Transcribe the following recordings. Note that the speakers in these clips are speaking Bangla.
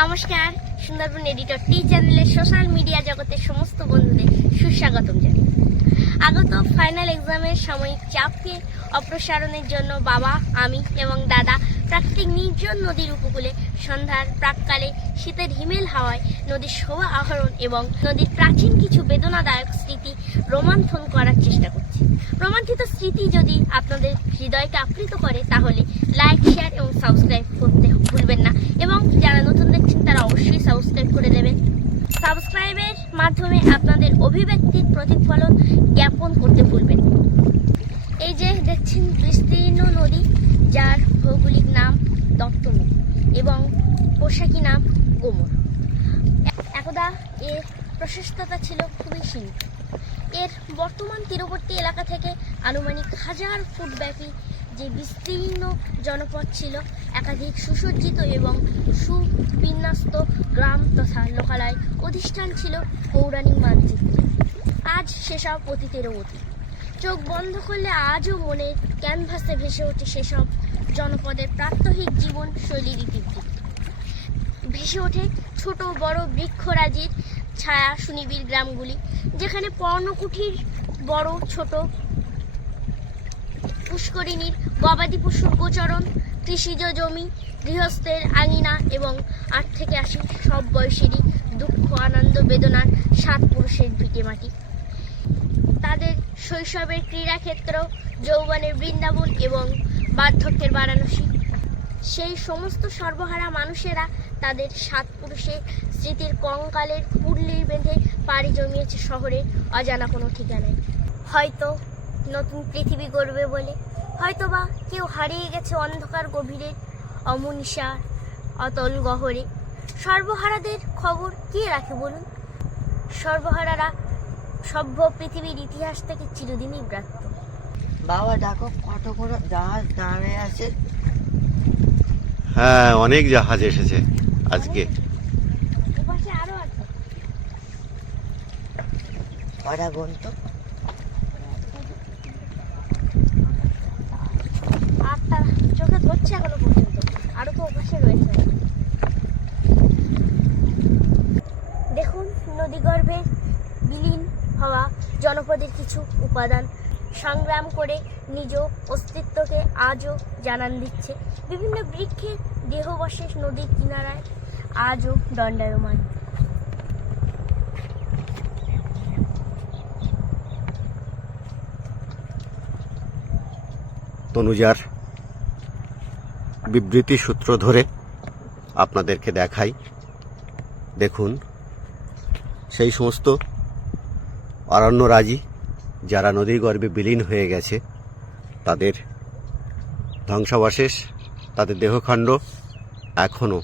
নমস্কার সুন্দরবন এডিটর টি চ্যানেলের সোশ্যাল মিডিয়া জগতের সমস্ত বন্ধুদের সুস্বাগতম জানাই। আগত ফাইনাল এক্সামের সাময়িক চাপকে অপসারণের জন্য বাবা, আমি এবং দাদা প্রাকৃতিক নির্জন নদীর উপকূলে সন্ধ্যার প্রাককালে শীতের হিমেল হাওয়ায় নদীর শোভা আহরণ এবং নদীর প্রাচীন কিছু বেদনাদায়ক স্মৃতি রোমান্থন করার চেষ্টা করছি। রোমান্টিত স্মৃতি যদি আপনাদের হৃদয়কে আপ্লুত করে, তাহলে লাইক শেয়ার এবং সাবস্ক্রাইব করতে ভুলবেন না এবং যারা নতুন দেখছেন তারা অবশ্যই সাবস্ক্রাইব করে দেবেন। সাবস্ক্রাইবের মাধ্যমে আপনাদের অভিব্যক্তির প্রতিফলন জ্ঞাপন করতে ভুলবেন। এই যে দেখছেন বিস্তীর্ণ নদী, যার ভৌগোলিক নাম দত্ত এবং পোশাকি নাম গোমর। একদা এর প্রশস্ততা ছিল খুবই সীমিত। এর বর্তমান তীরবর্তী এলাকা থেকে আনুমানিক হাজার ফুট ব্যাপী যে বিস্তীর্ণ জনপদ ছিল, একাধিক সুসজ্জিত এবং সুবিন্যস্ত গ্রাম তথা লোকালয় অধিষ্ঠান ছিল পৌরাণিক মানচিত্রে। আজ সেসব অতীতেরও অতীত। চোখ বন্ধ করলে আজও মনের ক্যানভাসে ভেসে ওঠে সেসব জনপদের প্রাত্যহিক জীবন শৈলীর ইতিবৃত্ত। ভেসে ওঠে ছোট বড় বৃক্ষরাজির ছায়া সুনিবিড় গ্রামগুলি, যেখানে পর্ণকুঠির বড় ছোট পুষ্করিণীর গবাদি পশুর গোচরণ, কৃষিজ জমি, গৃহস্থের আঙিনা এবং আট থেকে আশি সব বয়সেরই দুঃখ, আনন্দ, বেদনার সাত পুরুষের ভিটে মাটি তাদের শৈশবের ক্রীড়াক্ষেত্র, যৌবনের বৃন্দাবন এবং বার্ধক্যের বারাণসী। সেই সমস্ত সর্বহারা মানুষেরা তাদের সাত পুরুষের স্মৃতির কঙ্কালের পুরলির বেঁধে পাড়ি জমিয়েছে শহরে, অজানা কোনো ঠিকানায়। হয়তো নতুন পৃথিবী গড়বে বলে হয়তো বা কেউ হারিয়ে গেছে অন্ধকার গভীরের অমনিশার অতল গহরে। সর্বহারাদের খবর কে রাখে বলুন? সর্বহারারা সভ্য পৃথিবীর ইতিহাস থেকে চিরদিনই ব্রাত্য বাবা দেখো কত করে জাহাজ দাঁড়িয়ে আছে। হ্যাঁ অনেক জাহাজ এসেছে আজকে। ওপাশে আরও আছে। কটা গন্ত? আটটা চোখে ধরছে এখনও পর্যন্ত। আরও তো ওপাশে রয়েছে। দেখুন নদীগর্ভে বিলীন হওয়া জনপদের কিছু উপাদান সংগ্রাম করে নিজ অস্তিত্বকে আজও জানান দিচ্ছে। বিভিন্ন বৃক্ষের দেহবশেষ নদীর কিনারায় আজও দণ্ডায়মান। তনুজার বিবৃতি সূত্র ধরে আপনাদেরকে দেখাই, দেখুন, সেই সমস্ত অরণ্যরাজি, যারা নদীর গর্ভে বিলীন হয়ে গেছে, তাদের ধ্বংসাবশেষ, তাদের দেহখণ্ড এখনও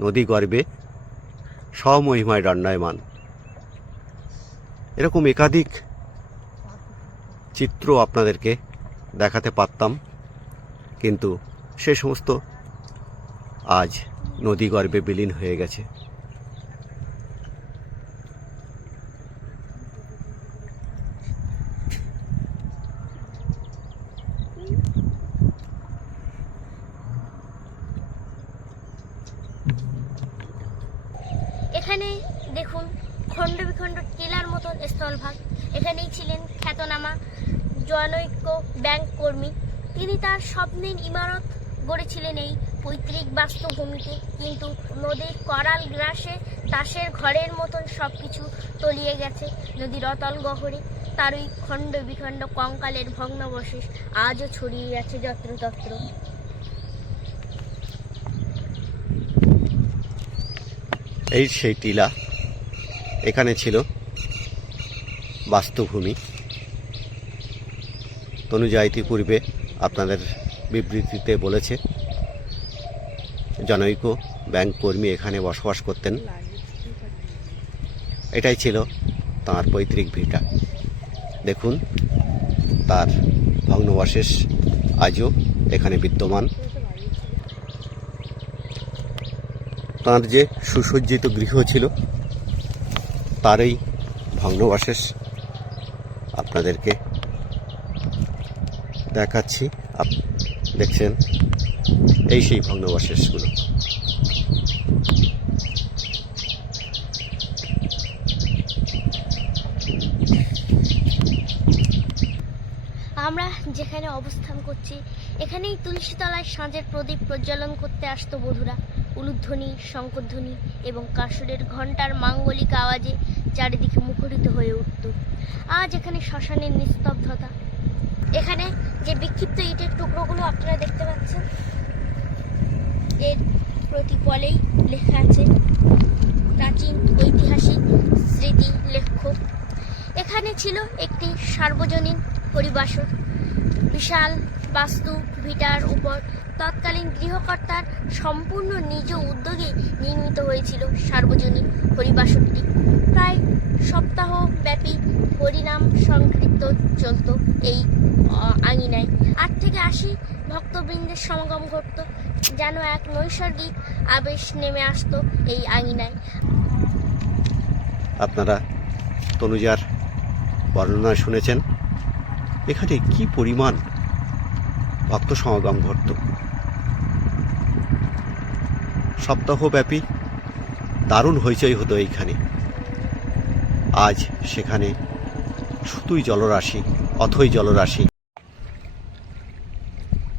নদী গর্ভে স্বমহিমায় দণ্ডায়মান। এরকম একাধিক চিত্র আপনাদেরকে দেখাতে পারতাম, কিন্তু সে সমস্ত আজ নদী গর্ভে বিলীন হয়ে গেছে। এখানে দেখুন খণ্ড বিখণ্ড টিলার মতন স্থলভাগ। এখানেই ছিলেন খ্যাতনামা জনৈক্য ব্যাংক কর্মী। তিনি তার স্বপ্নের ইমারত গড়েছিলেন এই পৈতৃক বাস্তুভূমিতে। কিন্তু নদীর করাল গ্রাসে তাসের ঘরের মতন সব কিছু তলিয়ে গেছে নদীর অতল গহরে। তার ওই খণ্ড বিখণ্ড কঙ্কালের ভগ্নাবশেষ আজও ছড়িয়ে আছে যত্রতত্র। এই সেই টিলা এখানে ছিল বাস্তুভূমি। তনুজা ইতিপূর্বে আপনাদের বিবৃতিতে বলেছে, জনৈক ব্যাংক কর্মী এখানে বসবাস করতেন। এটাই ছিল তার পৈতৃক ভিটা। দেখুন, তার ভগ্নবশেষ আজও এখানে বিদ্যমান। তাঁর যে সুসজ্জিত গৃহ ছিল, তারই ভগ্নবশেষ আপনাদেরকে দেখাচ্ছি। আপ, দেখছেন? এই সেই ভগ্নবশেষগুলো। আমরা যেখানে অবস্থান করছি, এখানেই তুলসীতলায় সাঁঝের প্রদীপ প্রজ্বলন করতে আসতো বধুরা উলুধ্বনি, শঙ্করধ্বনি এবং কাসরের ঘণ্টার মাঙ্গলিক আওয়াজে চারিদিকে মুখরিত হয়ে উঠত। আজ এখানে শ্মশানের নিস্তব্ধতা। এখানে যে বিক্ষিপ্ত ইটের টুকরোগুলো আপনারা দেখতে পাচ্ছেন, এর প্রতিপলেই লেখা আছে প্রাচীন ঐতিহাসিক স্মৃতি লেখ্য। এখানে ছিল একটি সার্বজনীন পরিবাসন। বিশাল বাস্তু ভিটার উপর তৎকালীন গৃহকর্তার সম্পূর্ণ নিজ উদ্যোগে নির্মিত হয়েছিল সার্বজনীন পরিবাসরটি প্রায় সপ্তাহ ব্যাপী হরিনাম সংকীর্ত চলত এই আঙিনায়। আট থেকে আশি ভক্তবৃন্দের সমাগম ঘটত, যেন এক নৈসর্গিক আবেশ নেমে আসতো এই আঙিনায়। আপনারা তনুজার বর্ণনা শুনেছেন? এখানে কি পরিমাণ ভক্ত সমাগম ঘটত? সপ্তাহব্যাপী দারুণ হইচই হতো এইখানে। আজ সেখানে শুধুই জলরাশি, অথই জলরাশি।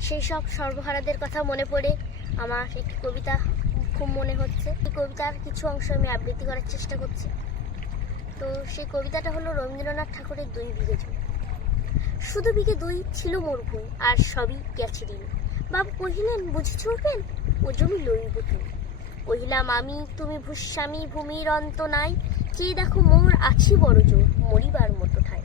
সেই সব সর্বহারাদের কথা মনে পড়ে আমার একটি কবিতা খুব মনে হচ্ছে। এই কবিতার কিছু অংশ আমি আবৃত্তি করার চেষ্টা করছি। তো সেই কবিতাটা হলো রবীন্দ্রনাথ ঠাকুরের দুই বিঘে জমি। শুধু বিঘে দুই ছিল মোর ভূমি আর সবই গেছে দিন। বাবু কহিলেন, বুঝেছ কেন ও জমি লইব কহিলাম আমি তুমি ভূস্বামী ভূমির অন্ত নাই। কে দেখো মোর আছি বড় জোর, মরিবার মতো ঠাই।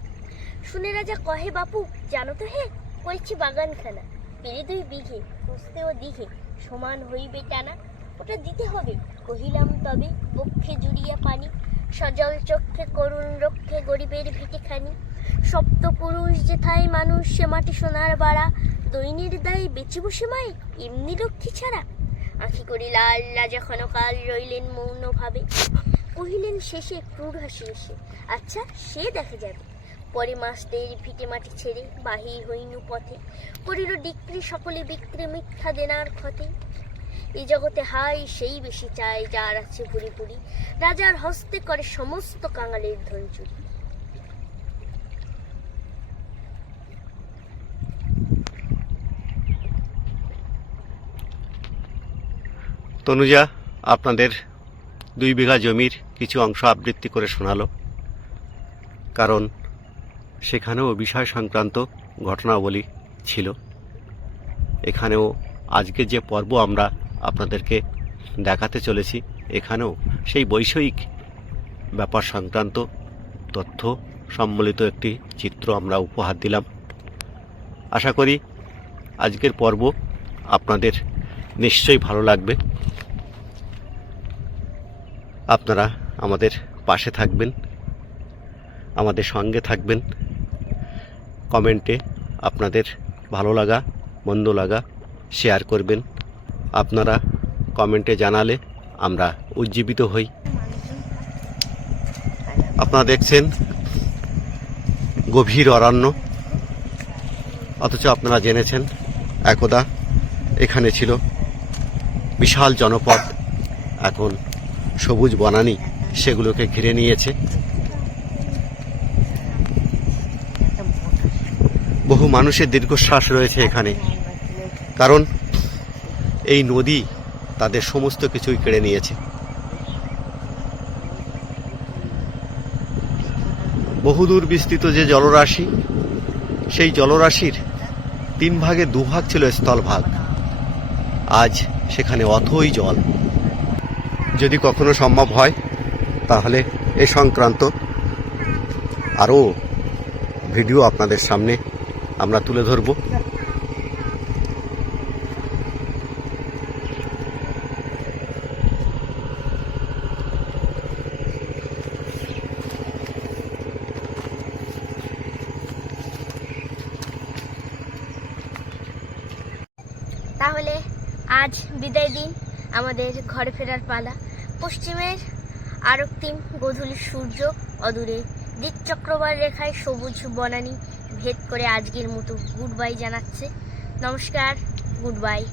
শুনে রাজা কহে, বাপু, জানো তো হে করেছি বাগানখানা। পেরে দুই বিঘে পুষতে ও দিঘে, সমান হইবে টানা। ওটা দিতে হবে। কহিলাম, তবে বক্ষে জুড়িয়া পানি, সজল চক্ষে করুণ রক্ষে গরিবের ভিটেখানি। সপ্ত পুরুষ যেথায় মানুষ, সে মাটি সোনার বাড়া। দৈনের দায়ে বেঁচে বসে মায়ে, এমনি লক্ষ্মী ছাড়া। আঁখি করি লাল রাজা কাল রইলেন মৌন ভাবে। কহিলেন, শেষে ক্রুর হাসি এসে। আচ্ছা সে দেখা যাবে। পরে মাসদের ভিটে মাটি ছেড়ে বাহির হইনু পথে। করিল ডিক্রি সকলে বিক্রি মিথ্যা দেনার ক্ষতে। এই জগতে হাই সেই বেশি চায় যার আছে পুরি পুরি রাজার হস্তে করে সমস্ত কাঙালের ধন চুরি। তনুজা, আপনাদের দুই বিঘা জমির কিছু অংশ আবৃত্তি করে শোনালো। কারণ সেখানেও বিষয় সংক্রান্ত ঘটনাবলী ছিল। এখানেও আজকে যে পর্ব আমরা আপনাদেরকে দেখাতে চলেছি, এখানেও সেই বৈষয়িক ব্যাপার সংক্রান্ত তথ্য সম্বলিত একটি চিত্র আমরা উপহার দিলাম। আশা করি আজকের পর্ব আপনাদের নিশ্চয়ই ভালো লাগবে। আপনারা আমাদের পাশে থাকবেন, আমাদের সঙ্গে থাকবেন। কমেন্টে আপনাদের ভালো লাগা, মন্দ লাগা শেয়ার করবেন। আপনারা কমেন্টে জানালে আমরা উজ্জীবিত হই। আপনারা দেখছেন গভীর অরণ্য, অথচ আপনারা জেনেছেন একদা এখানে ছিল বিশাল জনপদ, এখন সবুজ বনানী, সেগুলোকে ঘিরে নিয়েছে। বহু মানুষের দীর্ঘশ্বাস রয়েছে এখানে, কারণ এই নদী তাদের সমস্ত কিছুই কেড়ে নিয়েছে। বহুদূর বিস্তৃত যে জলরাশি, সেই জলরাশির তিন ভাগে দুভাগ ছিল স্থলভাগ। আজ সেখানে অথই জল। যদি কখনো সম্ভব হয়, তাহলে এ সংক্রান্ত আরও ভিডিও আপনাদের সামনে আমরা তুলে ধরব তাহলে আজ বিদায় দিন আমাদের ঘরে ফেরার পালা। পশ্চিমের আরক্তিম গধূলি সূর্য অদূরে। দ্বীপ চক্রবার রেখায় সবুজ বনানি ভেদ করে আজকের মতো গুড বাই জানাচ্ছে। নমস্কার গুড বাই